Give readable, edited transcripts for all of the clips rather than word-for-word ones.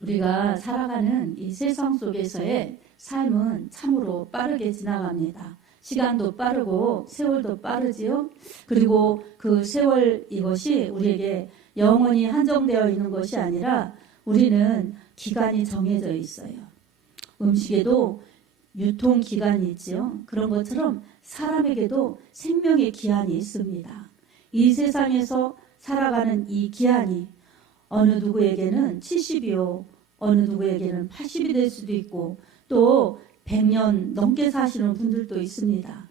우리가 살아가는 이 세상 속에서의 삶은 참으로 빠르게 지나갑니다. 시간도 빠르고 세월도 빠르지요. 그리고 그 세월 이것이 우리에게 영원히 한정되어 있는 것이 아니라 우리는 기간이 정해져 있어요. 음식에도 유통기간이 있지요. 그런 것처럼 사람에게도 생명의 기한이 있습니다. 이 세상에서 살아가는 이 기한이 어느 누구에게는 70이요, 어느 누구에게는 80이 될 수도 있고 또 100년 넘게 사시는 분들도 있습니다.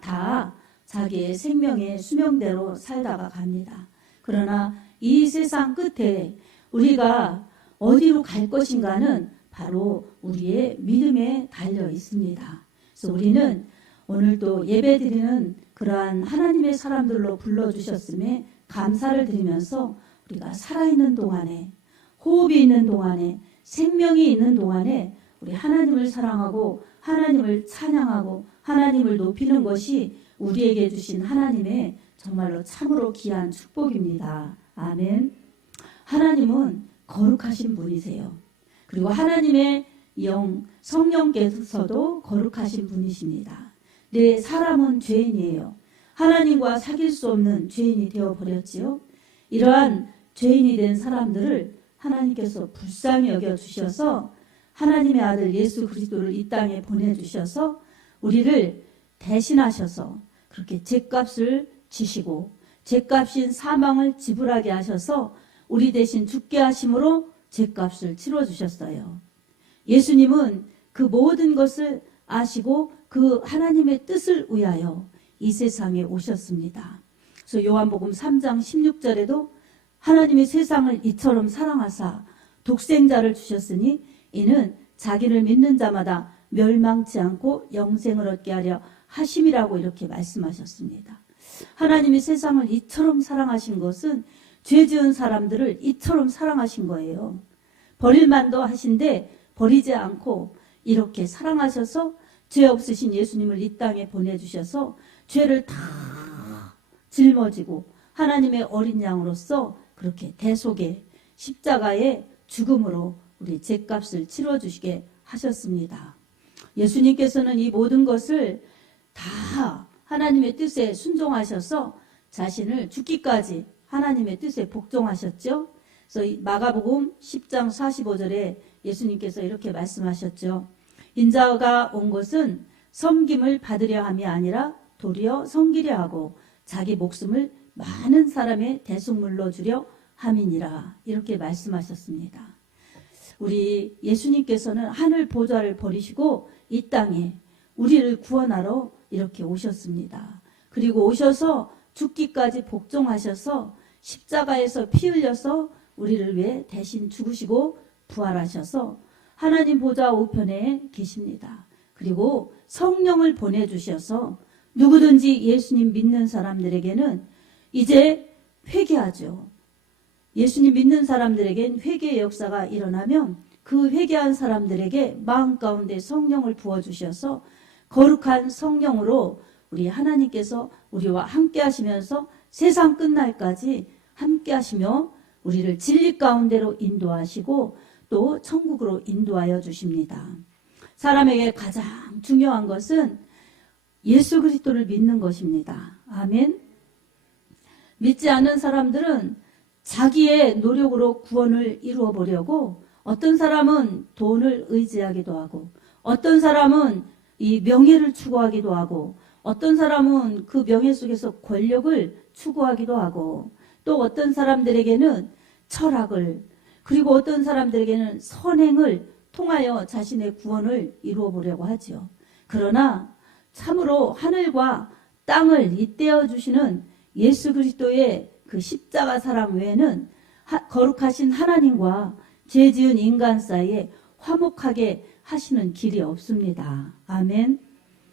다 자기의 생명의 수명대로 살다가 갑니다. 그러나 이 세상 끝에 우리가 어디로 갈 것인가는 바로 우리의 믿음에 달려 있습니다. 그래서 우리는 오늘도 예배드리는 그러한 하나님의 사람들로 불러주셨음에 감사를 드리면서 우리가 살아있는 동안에, 호흡이 있는 동안에, 생명이 있는 동안에 우리 하나님을 사랑하고 하나님을 찬양하고 하나님을 높이는 것이 우리에게 주신 하나님의 정말로 참으로 귀한 축복입니다. 아멘. 하나님은 거룩하신 분이세요. 그리고 하나님의 영, 성령께서도 거룩하신 분이십니다. 네, 사람은 죄인이에요. 하나님과 사귈 수 없는 죄인이 되어버렸지요. 이러한 죄인이 된 사람들을 하나님께서 불쌍히 여겨주셔서 하나님의 아들 예수 그리스도를 이 땅에 보내주셔서 우리를 대신하셔서 그렇게 죗값을 지시고 죗값인 사망을 지불하게 하셔서 우리 대신 죽게 하심으로 죗값을 치러주셨어요. 예수님은 그 모든 것을 아시고 그 하나님의 뜻을 위하여 이 세상에 오셨습니다. 그래서 요한복음 3장 16절에도 하나님이 세상을 이처럼 사랑하사 독생자를 주셨으니 이는 자기를 믿는 자마다 멸망치 않고 영생을 얻게 하려 하심이라고 이렇게 말씀하셨습니다. 하나님이 세상을 이처럼 사랑하신 것은 죄 지은 사람들을 이처럼 사랑하신 거예요. 버릴 만도 하신데 버리지 않고 이렇게 사랑하셔서 죄 없으신 예수님을 이 땅에 보내주셔서 죄를 다 짊어지고 하나님의 어린 양으로서 그렇게 대속의 십자가의 죽음으로 우리 죗값을 치러주시게 하셨습니다. 예수님께서는 이 모든 것을 다 하나님의 뜻에 순종하셔서 자신을 죽기까지 하나님의 뜻에 복종하셨죠. 그래서 마가복음 10장 45절에 예수님께서 이렇게 말씀하셨죠. 인자가 온 것은 섬김을 받으려 함이 아니라 도리어 섬기려 하고 자기 목숨을 많은 사람의 대속물로 주려 함이니라 이렇게 말씀하셨습니다. 우리 예수님께서는 하늘 보좌를 버리시고 이 땅에 우리를 구원하러 이렇게 오셨습니다. 그리고 오셔서 죽기까지 복종하셔서 십자가에서 피 흘려서 우리를 위해 대신 죽으시고 부활하셔서 하나님 보좌 우편에 계십니다. 그리고 성령을 보내주셔서 누구든지 예수님 믿는 사람들에게는 이제 회개하죠. 예수님 믿는 사람들에겐 회개의 역사가 일어나면 그 회개한 사람들에게 마음 가운데 성령을 부어주셔서 거룩한 성령으로 우리 하나님께서 우리와 함께 하시면서 세상 끝날까지 함께 하시며 우리를 진리 가운데로 인도하시고 또 천국으로 인도하여 주십니다. 사람에게 가장 중요한 것은 예수 그리스도를 믿는 것입니다. 아멘. 믿지 않는 사람들은 자기의 노력으로 구원을 이루어 보려고 어떤 사람은 돈을 의지하기도 하고 어떤 사람은 이 명예를 추구하기도 하고 어떤 사람은 그 명예 속에서 권력을 추구하기도 하고 또 어떤 사람들에게는 철학을 그리고 어떤 사람들에게는 선행을 통하여 자신의 구원을 이루어 보려고 하죠. 그러나 참으로 하늘과 땅을 잇대어 주시는 예수 그리스도의 그 십자가 사랑 외에는 거룩하신 하나님과 죄 지은 인간 사이에 화목하게 하시는 길이 없습니다. 아멘.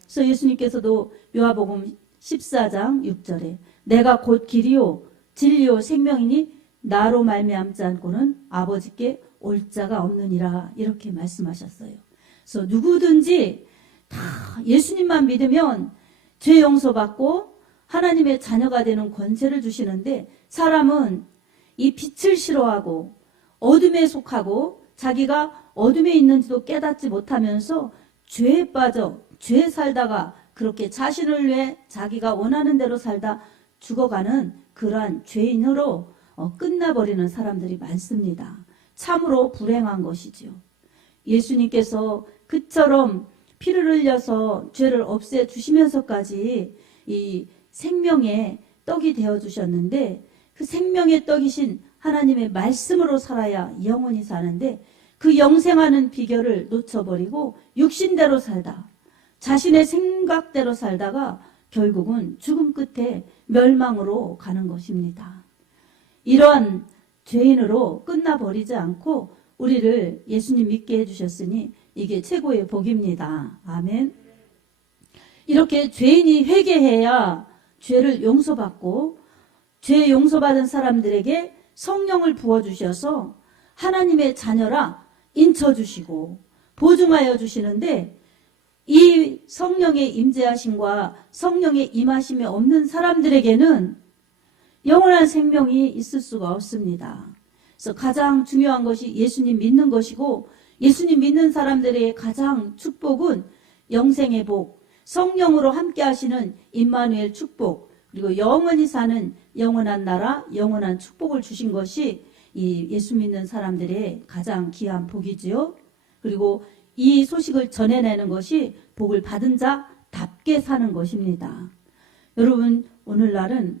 그래서 예수님께서도 요한복음 14장 6절에 내가 곧 길이요 진리요 생명이니 나로 말미암지 않고는 아버지께 올 자가 없느니라 이렇게 말씀하셨어요. 그래서 누구든지 다 예수님만 믿으면 죄 용서받고 하나님의 자녀가 되는 권세를 주시는데 사람은 이 빛을 싫어하고 어둠에 속하고 자기가 어둠에 있는지도 깨닫지 못하면서 죄에 빠져 죄에 살다가 그렇게 자신을 위해 자기가 원하는 대로 살다 죽어가는 그러한 죄인으로 끝나버리는 사람들이 많습니다. 참으로 불행한 것이죠. 예수님께서 그처럼 피를 흘려서 죄를 없애주시면서까지 이 생명의 떡이 되어주셨는데, 그 생명의 떡이신 하나님의 말씀으로 살아야 영원히 사는데, 그 영생하는 비결을 놓쳐버리고 육신대로 살다, 자신의 생각대로 살다가 결국은 죽음 끝에 멸망으로 가는 것입니다. 이런 죄인으로 끝나버리지 않고 우리를 예수님 믿게 해주셨으니 이게 최고의 복입니다. 아멘. 이렇게 죄인이 회개해야 죄를 용서받고, 죄 용서받은 사람들에게 성령을 부어주셔서 하나님의 자녀라 인쳐주시고 보증하여 주시는데, 이 성령의 임재하심과 성령의 임하심이 없는 사람들에게는 영원한 생명이 있을 수가 없습니다. 그래서 가장 중요한 것이 예수님 믿는 것이고, 예수님 믿는 사람들의 가장 축복은 영생의 복, 성령으로 함께 하시는 임마누엘 축복, 그리고 영원히 사는 영원한 나라, 영원한 축복을 주신 것이 이 예수 믿는 사람들의 가장 귀한 복이지요. 그리고 이 소식을 전해내는 것이 복을 받은 자답게 사는 것입니다. 여러분, 오늘날은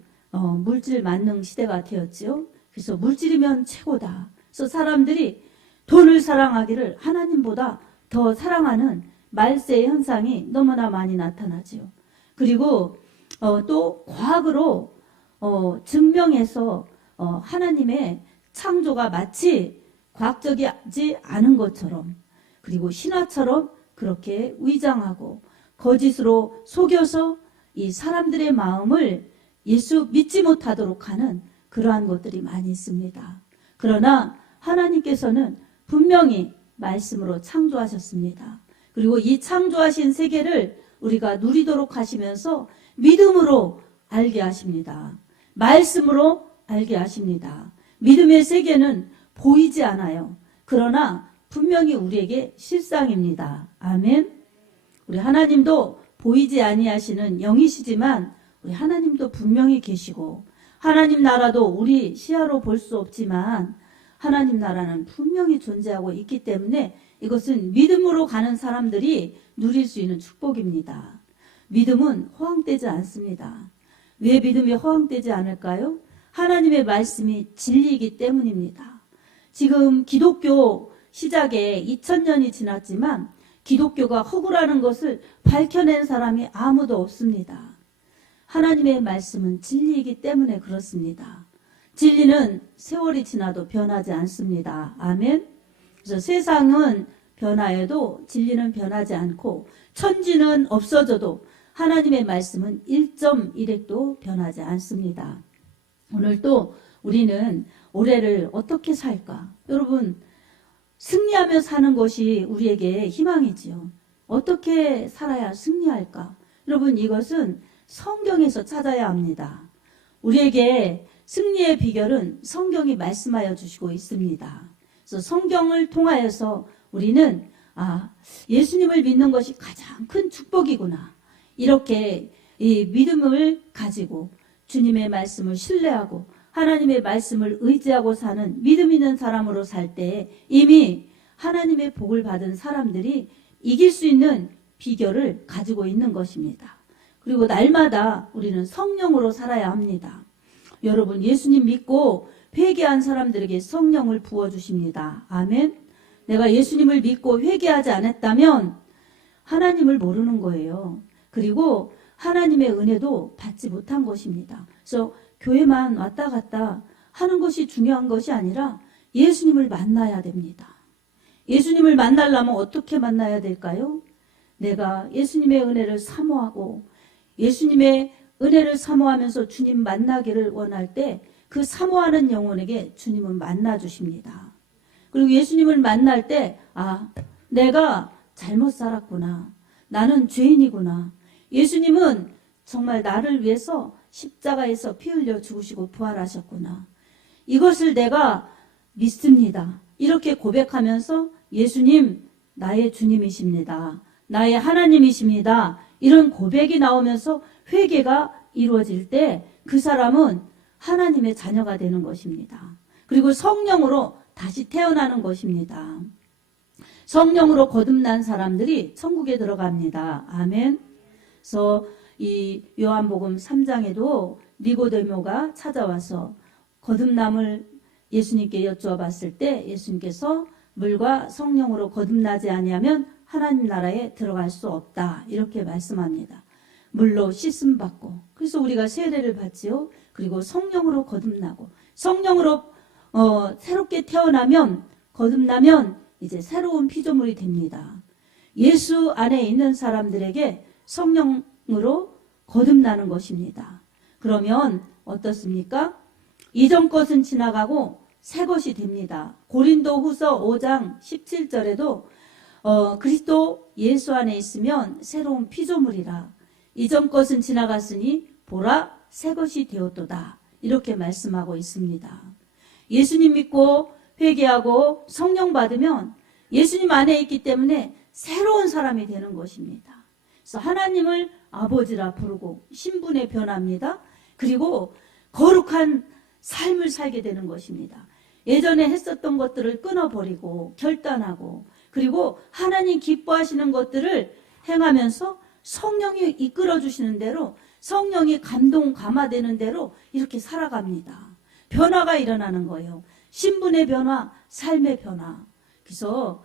물질 만능 시대가 되었지요. 그래서 물질이면 최고다. 그래서 사람들이 돈을 사랑하기를 하나님보다 더 사랑하는 말세 현상이 너무나 많이 나타나지요. 그리고 또 과학으로 증명해서 하나님의 창조가 마치 과학적이지 않은 것처럼, 그리고 신화처럼 그렇게 위장하고 거짓으로 속여서 이 사람들의 마음을 예수 믿지 못하도록 하는 그러한 것들이 많이 있습니다. 그러나 하나님께서는 분명히 말씀으로 창조하셨습니다. 그리고 이 창조하신 세계를 우리가 누리도록 하시면서 믿음으로 알게 하십니다. 말씀으로 알게 하십니다. 믿음의 세계는 보이지 않아요. 그러나 분명히 우리에게 실상입니다. 아멘. 우리 하나님도 보이지 아니하시는 영이시지만 우리 하나님도 분명히 계시고, 하나님 나라도 우리 시야로 볼 수 없지만 하나님 나라는 분명히 존재하고 있기 때문에 이것은 믿음으로 가는 사람들이 누릴 수 있는 축복입니다. 믿음은 허황되지 않습니다. 왜 믿음이 허황되지 않을까요? 하나님의 말씀이 진리이기 때문입니다. 지금 기독교 시작에 2000년이 지났지만 기독교가 허구라는 것을 밝혀낸 사람이 아무도 없습니다. 하나님의 말씀은 진리이기 때문에 그렇습니다. 진리는 세월이 지나도 변하지 않습니다. 아멘. 그래서 세상은 변화해도 진리는 변하지 않고, 천지는 없어져도 하나님의 말씀은 1.1핵도 변하지 않습니다. 오늘 또 우리는 올해를 어떻게 살까? 여러분, 승리하며 사는 것이 우리에게 희망이지요. 어떻게 살아야 승리할까? 여러분, 이것은 성경에서 찾아야 합니다. 우리에게 승리의 비결은 성경이 말씀하여 주시고 있습니다. 그래서 성경을 통하여서 우리는 예수님을 믿는 것이 가장 큰 축복이구나, 이렇게 이 믿음을 가지고 주님의 말씀을 신뢰하고 하나님의 말씀을 의지하고 사는 믿음 있는 사람으로 살 때 이미 하나님의 복을 받은 사람들이 이길 수 있는 비결을 가지고 있는 것입니다. 그리고 날마다 우리는 성령으로 살아야 합니다. 여러분, 예수님 믿고 회개한 사람들에게 성령을 부어주십니다. 아멘. 내가 예수님을 믿고 회개하지 않았다면 하나님을 모르는 거예요. 그리고 하나님의 은혜도 받지 못한 것입니다. 그래서 교회만 왔다 갔다 하는 것이 중요한 것이 아니라 예수님을 만나야 됩니다. 예수님을 만나려면 어떻게 만나야 될까요? 내가 예수님의 은혜를 사모하고 예수님의 은혜를 사모하면서 주님 만나기를 원할 때 그 사모하는 영혼에게 주님은 만나주십니다. 그리고 예수님을 만날 때 내가 잘못 살았구나, 나는 죄인이구나, 예수님은 정말 나를 위해서 십자가에서 피 흘려 죽으시고 부활하셨구나, 이것을 내가 믿습니다. 이렇게 고백하면서 예수님 나의 주님이십니다. 나의 하나님이십니다. 이런 고백이 나오면서 회개가 이루어질 때 그 사람은 하나님의 자녀가 되는 것입니다. 그리고 성령으로 다시 태어나는 것입니다. 성령으로 거듭난 사람들이 천국에 들어갑니다. 아멘. 그래서 이 요한복음 3장에도 니고데모가 찾아와서 거듭남을 예수님께 여쭈어봤을 때 예수님께서 물과 성령으로 거듭나지 아니하면 하나님 나라에 들어갈 수 없다. 이렇게 말씀합니다. 물로 씻음 받고, 그래서 우리가 세례를 받지요. 그리고 성령으로 거듭나고, 성령으로 새롭게 태어나면, 거듭나면 이제 새로운 피조물이 됩니다. 예수 안에 있는 사람들에게 성령으로 거듭나는 것입니다. 그러면 어떻습니까? 이전 것은 지나가고 새 것이 됩니다. 고린도후서 5장 17절에도 그리스도 예수 안에 있으면 새로운 피조물이라. 이전 것은 지나갔으니 보라 새 것이 되었도다. 이렇게 말씀하고 있습니다. 예수님 믿고 회개하고 성령 받으면 예수님 안에 있기 때문에 새로운 사람이 되는 것입니다. 그래서 하나님을 아버지라 부르고 신분에 변합니다. 그리고 거룩한 삶을 살게 되는 것입니다. 예전에 했었던 것들을 끊어버리고 결단하고, 그리고 하나님 기뻐하시는 것들을 행하면서 성령이 이끌어 주시는 대로, 성령이 감동 감화되는 대로 이렇게 살아갑니다. 변화가 일어나는 거예요. 신분의 변화, 삶의 변화. 그래서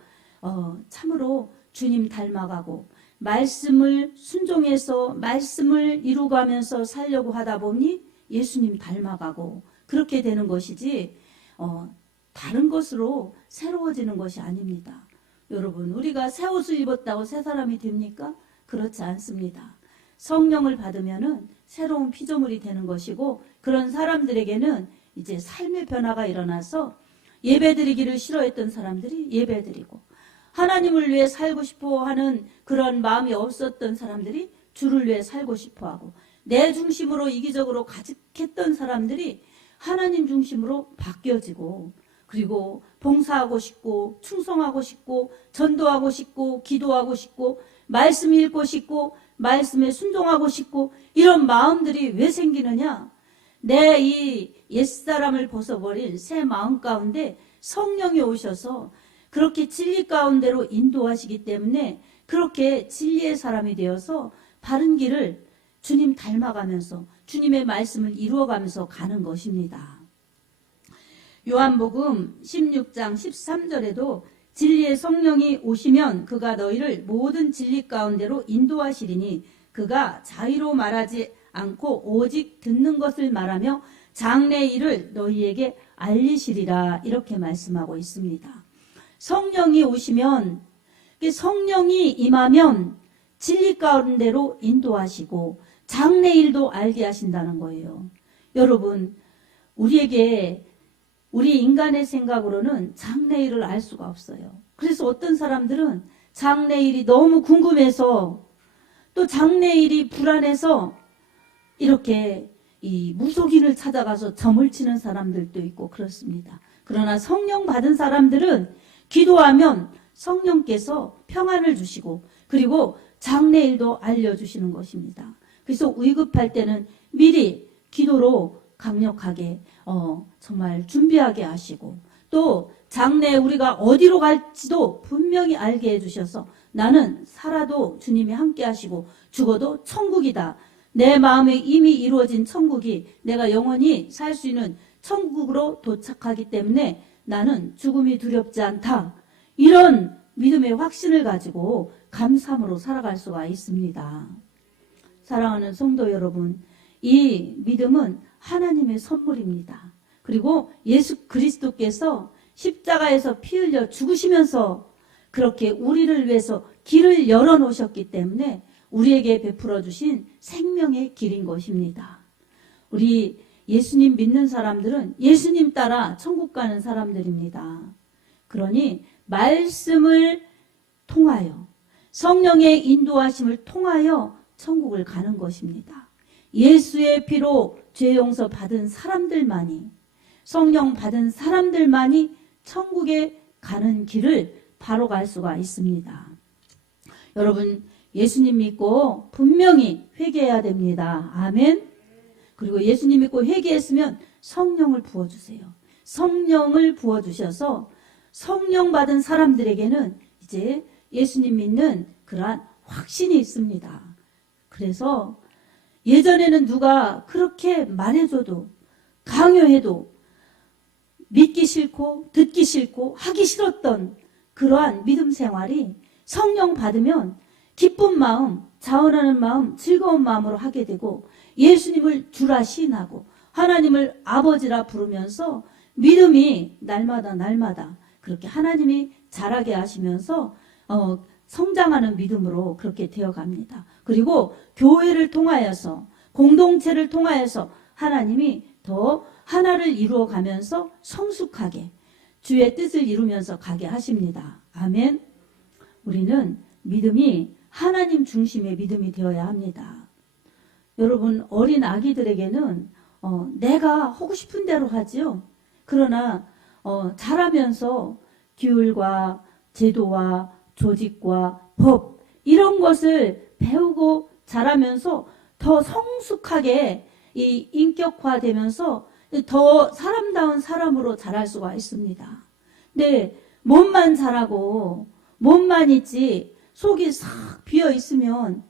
참으로 주님 닮아가고 말씀을 순종해서 말씀을 이루어가면서 살려고 하다 보니 예수님 닮아가고 그렇게 되는 것이지 다른 것으로 새로워지는 것이 아닙니다. 여러분, 우리가 새 옷을 입었다고 새 사람이 됩니까? 그렇지 않습니다. 성령을 받으면은 새로운 피조물이 되는 것이고, 그런 사람들에게는 이제 삶의 변화가 일어나서 예배드리기를 싫어했던 사람들이 예배드리고, 하나님을 위해 살고 싶어 하는 그런 마음이 없었던 사람들이 주를 위해 살고 싶어 하고, 내 중심으로 이기적으로 가득했던 사람들이 하나님 중심으로 바뀌어지고, 그리고 봉사하고 싶고 충성하고 싶고 전도하고 싶고 기도하고 싶고 말씀 읽고 싶고 말씀에 순종하고 싶고, 이런 마음들이 왜 생기느냐? 내 이 옛사람을 벗어버린 새 마음 가운데 성령이 오셔서 그렇게 진리 가운데로 인도하시기 때문에 그렇게 진리의 사람이 되어서 바른 길을 주님 닮아가면서 주님의 말씀을 이루어가면서 가는 것입니다. 요한복음 16장 13절에도 진리의 성령이 오시면 그가 너희를 모든 진리 가운데로 인도하시리니 그가 자의로 말하지 않고 오직 듣는 것을 말하며 장래의 일을 너희에게 알리시리라. 이렇게 말씀하고 있습니다. 성령이 오시면, 성령이 임하면 진리 가운데로 인도하시고 장래의 일도 알게 하신다는 거예요. 여러분, 우리에게 우리 인간의 생각으로는 장래일을 알 수가 없어요. 그래서 어떤 사람들은 장래일이 너무 궁금해서, 또 장래일이 불안해서 이렇게 이 무속인을 찾아가서 점을 치는 사람들도 있고 그렇습니다. 그러나 성령 받은 사람들은 기도하면 성령께서 평안을 주시고 그리고 장래일도 알려주시는 것입니다. 그래서 위급할 때는 미리 기도로 강력하게 정말 준비하게 하시고, 또 장래에 우리가 어디로 갈지도 분명히 알게 해주셔서 나는 살아도 주님이 함께 하시고 죽어도 천국이다. 내 마음에 이미 이루어진 천국이 내가 영원히 살 수 있는 천국으로 도착하기 때문에 나는 죽음이 두렵지 않다. 이런 믿음의 확신을 가지고 감사함으로 살아갈 수가 있습니다. 사랑하는 성도 여러분, 이 믿음은 하나님의 선물입니다. 그리고 예수 그리스도께서 십자가에서 피 흘려 죽으시면서 그렇게 우리를 위해서 길을 열어놓으셨기 때문에 우리에게 베풀어 주신 생명의 길인 것입니다. 우리 예수님 믿는 사람들은 예수님 따라 천국 가는 사람들입니다. 그러니 말씀을 통하여, 성령의 인도하심을 통하여 천국을 가는 것입니다. 예수의 피로 죄 용서 받은 사람들만이, 성령 받은 사람들만이 천국에 가는 길을 바로 갈 수가 있습니다. 여러분, 예수님 믿고 분명히 회개해야 됩니다. 아멘. 그리고 예수님 믿고 회개했으면 성령을 부어주세요. 성령을 부어주셔서 성령 받은 사람들에게는 이제 예수님 믿는 그러한 확신이 있습니다. 그래서 예전에는 누가 그렇게 말해줘도 강요해도 믿기 싫고 듣기 싫고 하기 싫었던 그러한 믿음 생활이 성령 받으면 기쁜 마음, 자원하는 마음, 즐거운 마음으로 하게 되고 예수님을 주라 시인하고 하나님을 아버지라 부르면서 믿음이 날마다 그렇게 하나님이 자라게 하시면서 성장하는 믿음으로 그렇게 되어갑니다. 그리고 교회를 통하여서 공동체를 통하여서 하나님이 더 하나를 이루어가면서 성숙하게 주의 뜻을 이루면서 가게 하십니다. 아멘. 우리는 믿음이 하나님 중심의 믿음이 되어야 합니다. 여러분, 어린 아기들에게는 내가 하고 싶은 대로 하지요. 그러나 자라면서 규율과 제도와 조직과 법 이런 것을 배우고 자라면서 더 성숙하게 이 인격화되면서 더 사람다운 사람으로 자랄 수가 있습니다. 근데 몸만 자라고 몸만 있지 속이 싹 비어 있으면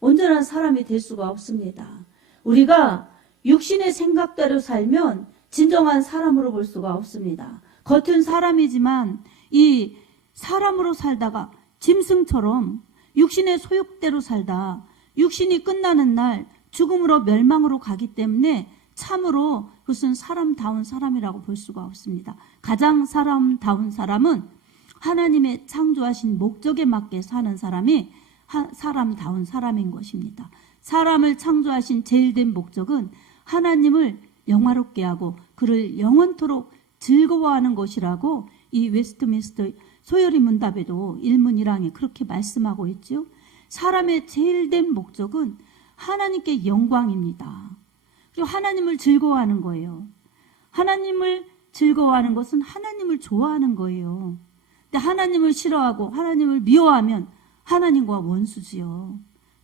온전한 사람이 될 수가 없습니다. 우리가 육신의 생각대로 살면 진정한 사람으로 볼 수가 없습니다. 겉은 사람이지만 이 사람으로 살다가 짐승처럼 육신의 소욕대로 살다 육신이 끝나는 날 죽음으로 멸망으로 가기 때문에 참으로 그것은 사람다운 사람이라고 볼 수가 없습니다. 가장 사람다운 사람은 하나님의 창조하신 목적에 맞게 사는 사람이 사람다운 사람인 것입니다. 사람을 창조하신 제일 된 목적은 하나님을 영화롭게 하고 그를 영원토록 즐거워하는 것이라고 이 웨스트민스터 소요리 문답에도 1문 1항에 그렇게 말씀하고 있죠. 사람의 제일 된 목적은 하나님께 영광입니다. 그리고 하나님을 즐거워하는 거예요. 하나님을 즐거워하는 것은 하나님을 좋아하는 거예요. 근데 하나님을 싫어하고 하나님을 미워하면 하나님과 원수지요.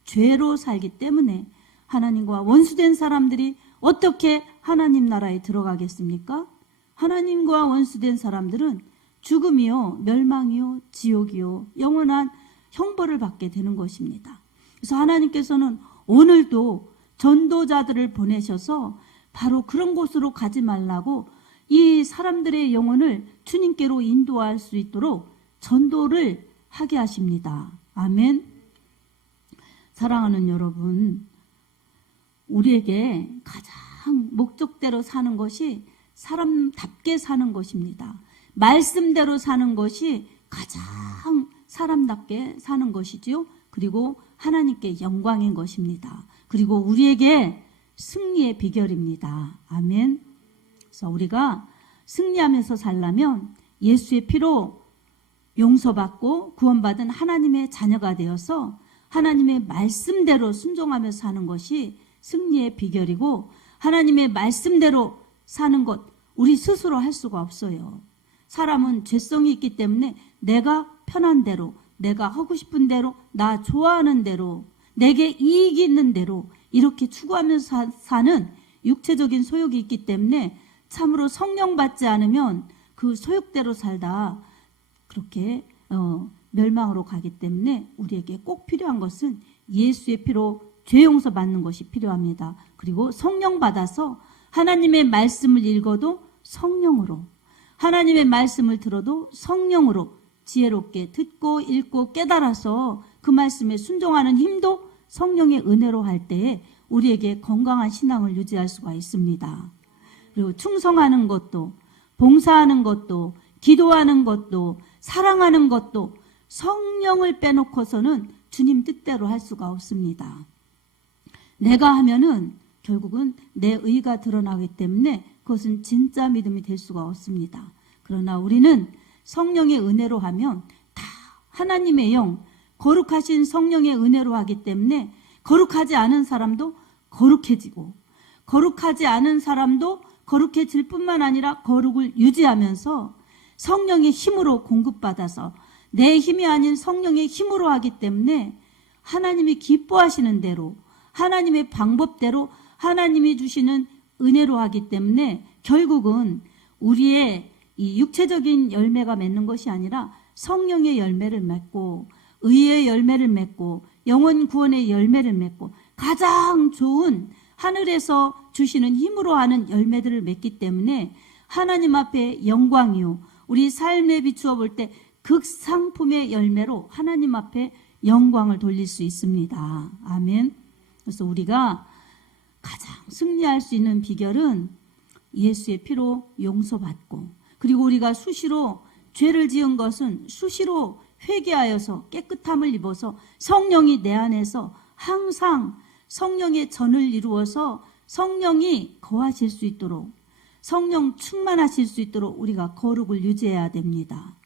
죄로 살기 때문에 하나님과 원수된 사람들이 어떻게 하나님 나라에 들어가겠습니까? 하나님과 원수된 사람들은 죽음이요, 멸망이요, 지옥이요, 영원한 형벌을 받게 되는 것입니다. 그래서 하나님께서는 오늘도 전도자들을 보내셔서 바로 그런 곳으로 가지 말라고 이 사람들의 영혼을 주님께로 인도할 수 있도록 전도를 하게 하십니다. 아멘. 사랑하는 여러분, 우리에게 가장 목적대로 사는 것이 사람답게 사는 것입니다. 말씀대로 사는 것이 가장 사람답게 사는 것이지요. 그리고 하나님께 영광인 것입니다. 그리고 우리에게 승리의 비결입니다. 아멘. 그래서 우리가 승리하면서 살려면 예수의 피로 용서받고 구원받은 하나님의 자녀가 되어서 하나님의 말씀대로 순종하면서 사는 것이 승리의 비결이고, 하나님의 말씀대로 사는 것 우리 스스로 할 수가 없어요. 사람은 죄성이 있기 때문에 내가 편한 대로, 내가 하고 싶은 대로, 나 좋아하는 대로, 내게 이익이 있는 대로 이렇게 추구하면서 사는 육체적인 소욕이 있기 때문에 참으로 성령 받지 않으면 그 소욕대로 살다 그렇게 멸망으로 가기 때문에 우리에게 꼭 필요한 것은 예수의 피로 죄 용서 받는 것이 필요합니다. 그리고 성령 받아서 하나님의 말씀을 읽어도 성령으로, 하나님의 말씀을 들어도 성령으로 지혜롭게 듣고 읽고 깨달아서 그 말씀에 순종하는 힘도 성령의 은혜로 할 때에 우리에게 건강한 신앙을 유지할 수가 있습니다. 그리고 충성하는 것도, 봉사하는 것도, 기도하는 것도, 사랑하는 것도 성령을 빼놓고서는 주님 뜻대로 할 수가 없습니다. 내가 하면은 결국은 내 의가 드러나기 때문에 그것은 진짜 믿음이 될 수가 없습니다. 그러나 우리는 성령의 은혜로 하면 다 하나님의 영, 거룩하신 성령의 은혜로 하기 때문에 거룩하지 않은 사람도 거룩해지고, 거룩하지 않은 사람도 거룩해질 뿐만 아니라 거룩을 유지하면서 성령의 힘으로 공급받아서 내 힘이 아닌 성령의 힘으로 하기 때문에 하나님이 기뻐하시는 대로 하나님의 방법대로 하나님이 주시는 은혜로 하기 때문에 결국은 우리의 이 육체적인 열매가 맺는 것이 아니라 성령의 열매를 맺고 의의 열매를 맺고 영혼 구원의 열매를 맺고 가장 좋은 하늘에서 주시는 힘으로 하는 열매들을 맺기 때문에 하나님 앞에 영광이요 우리 삶에 비추어 볼 때 극상품의 열매로 하나님 앞에 영광을 돌릴 수 있습니다. 아멘. 그래서 우리가 가장 승리할 수 있는 비결은 예수의 피로 용서받고 그리고 우리가 수시로 죄를 지은 것은 수시로 회개하여서 깨끗함을 입어서 성령이 내 안에서 항상 성령의 전을 이루어서 성령이 거하실 수 있도록 성령 충만하실 수 있도록 우리가 거룩을 유지해야 됩니다.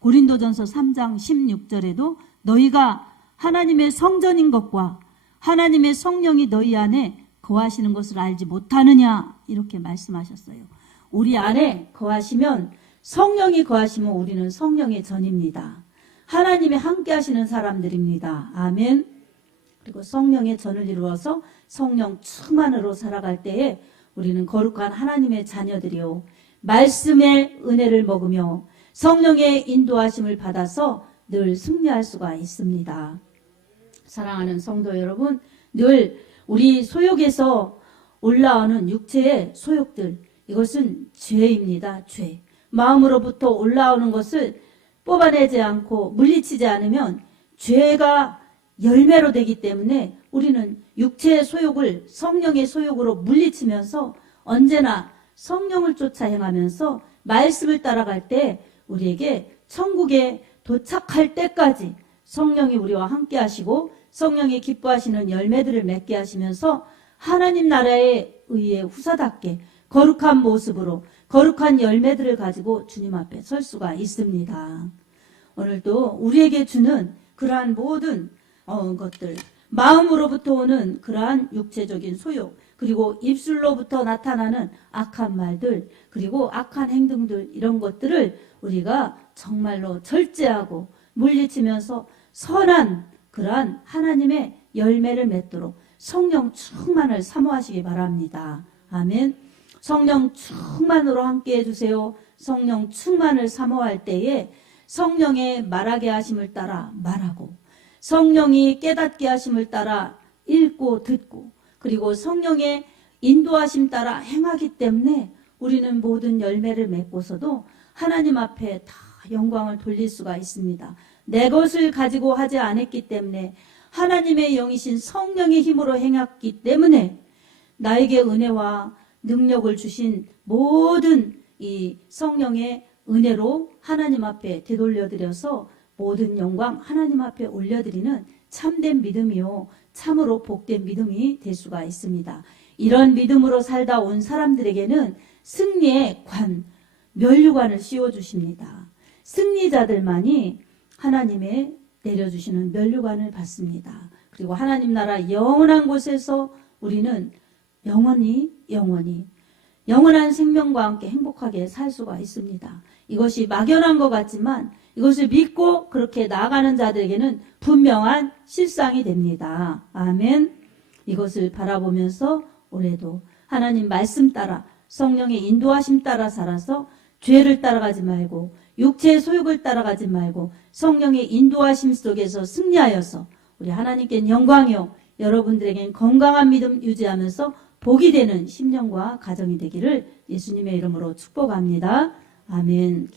고린도전서 3장 16절에도 너희가 하나님의 성전인 것과 하나님의 성령이 너희 안에 거하시는 것을 알지 못하느냐 이렇게 말씀하셨어요. 우리 안에 거하시면 성령이 거하시면 우리는 성령의 전입니다. 하나님이 함께 하시는 사람들입니다. 아멘. 그리고 성령의 전을 이루어서 성령 충만으로 살아갈 때에 우리는 거룩한 하나님의 자녀들이요 말씀의 은혜를 먹으며 성령의 인도하심을 받아서 늘 승리할 수가 있습니다. 사랑하는 성도 여러분, 늘 우리 소욕에서 올라오는 육체의 소욕들, 이것은 죄입니다. 죄. 마음으로부터 올라오는 것을 뽑아내지 않고 물리치지 않으면 죄가 열매로 되기 때문에 우리는 육체의 소욕을 성령의 소욕으로 물리치면서 언제나 성령을 쫓아 행하면서 말씀을 따라갈 때 우리에게 천국에 도착할 때까지 성령이 우리와 함께 하시고 성령이 기뻐하시는 열매들을 맺게 하시면서 하나님 나라의 의의 후사답게 거룩한 모습으로 거룩한 열매들을 가지고 주님 앞에 설 수가 있습니다. 오늘도 우리에게 주는 그러한 모든 것들, 마음으로부터 오는 그러한 육체적인 소욕, 그리고 입술로부터 나타나는 악한 말들, 그리고 악한 행동들, 이런 것들을 우리가 정말로 절제하고 물리치면서 선한 그러한 하나님의 열매를 맺도록 성령 충만을 사모하시기 바랍니다. 아멘. 성령 충만으로 함께 해주세요. 성령 충만을 사모할 때에 성령의 말하게 하심을 따라 말하고 성령이 깨닫게 하심을 따라 읽고 듣고 그리고 성령의 인도하심 따라 행하기 때문에 우리는 모든 열매를 맺고서도 하나님 앞에 다 영광을 돌릴 수가 있습니다. 내 것을 가지고 하지 않았기 때문에 하나님의 영이신 성령의 힘으로 행했기 때문에 나에게 은혜와 능력을 주신 모든 이 성령의 은혜로 하나님 앞에 되돌려드려서 모든 영광 하나님 앞에 올려드리는 참된 믿음이요 참으로 복된 믿음이 될 수가 있습니다. 이런 믿음으로 살다 온 사람들에게는 승리의 관, 면류관을 씌워주십니다. 승리자들만이 하나님의 내려주시는 면류관을 받습니다. 그리고 하나님 나라 영원한 곳에서 우리는 영원한 생명과 함께 행복하게 살 수가 있습니다. 이것이 막연한 것 같지만 이것을 믿고 그렇게 나아가는 자들에게는 분명한 실상이 됩니다. 아멘. 이것을 바라보면서 올해도 하나님 말씀 따라 성령의 인도하심 따라 살아서 죄를 따라가지 말고 육체의 소욕을 따라가지 말고 성령의 인도하심 속에서 승리하여서 우리 하나님께 영광이요 여러분들에겐 건강한 믿음 유지하면서 복이 되는 10년과 가정이 되기를 예수님의 이름으로 축복합니다. 아멘.